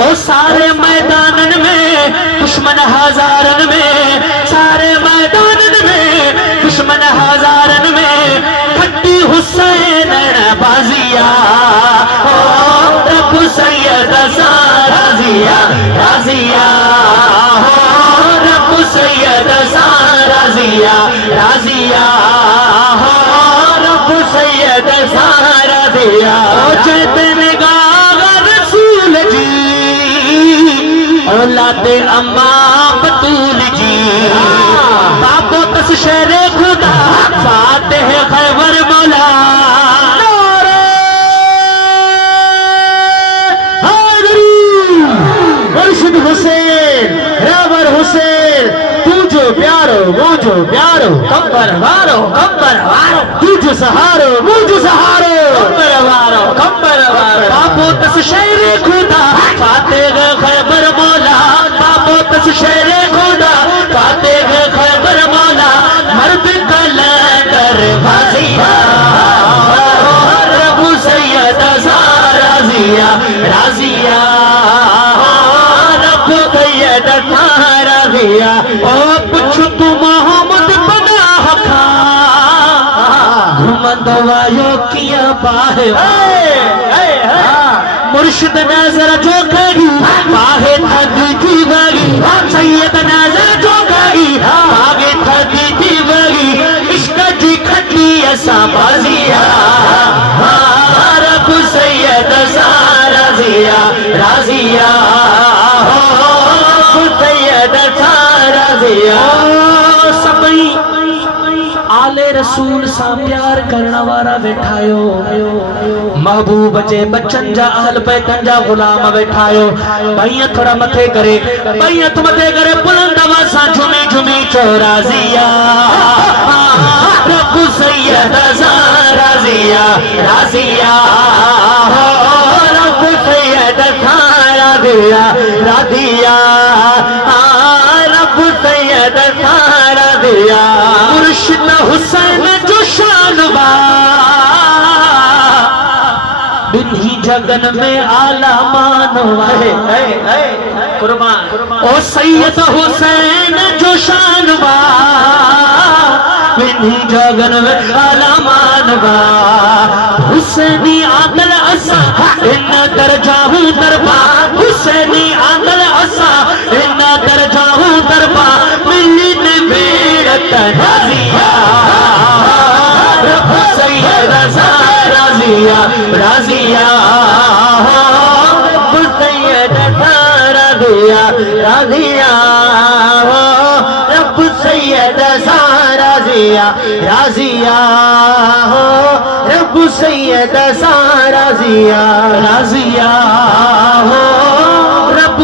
او سارے میدانن میں دشمن ہزارن میں، سارے میدانن میں دشمن ہزارن میں کھٹی حسین بازیا رب سید رازیا رازیا رب سید رازیا رازیا رب سید رازیا جیت نگاہ رسول جی اولاد اماں بطول جی بابو تس شہر خدا فاتح خیبر مولا مرشد حسین رابر حسین تجھو پیارو مجھو پیارو کمبر وارو تجھو سہارو مجھو سہارو کمبر وارو بابو تس شہر خدا فاتح خیبر مولا بابو تس شہر خدا فاتح خیبر مولا مرد کلندر غازیہ رب سید رازیہ رازیہ رب سید رازیہ او پچھو تو محمد پناہ خان گھمند وایو کیا باہے مرشد نظر جو کری باہے تھکی تھی بگی سید نظر جو کری باہے تھکی تھی بگی عشق جی کھٹی ایسا بازیا رب سید رازیہ رازیہ رب سید رازیہ سبئی آل رسول سا پیار کرنا وارا بیٹھایو محبوب جے بچن جا اہل بیتن جا غلام بیٹھایو بھائیت تھوڑا متھے کرے بھائیت متھے کرے بلند آوازاں جھمی جھمی چو رازیہ رب سید رازیہ رازیہ رب سید رازیہ رازیہ رب سید رازیہ مرشد حسین جو شانوا بنہی جگن میں آلہ مانوا قربان او سید حسین جو شانوا بنہی جگن میں آلہ مانوا حسینی عادل عصا ان درجاہ دربا حسینی عادل عصا ان درجاہ دربا ملین بیڑت رازیہ رب سید رازیہ رازیہ رب سید رازیہ رازیہ رب سید رازیہ رازیہ رب سید رازیہ رازیہ رب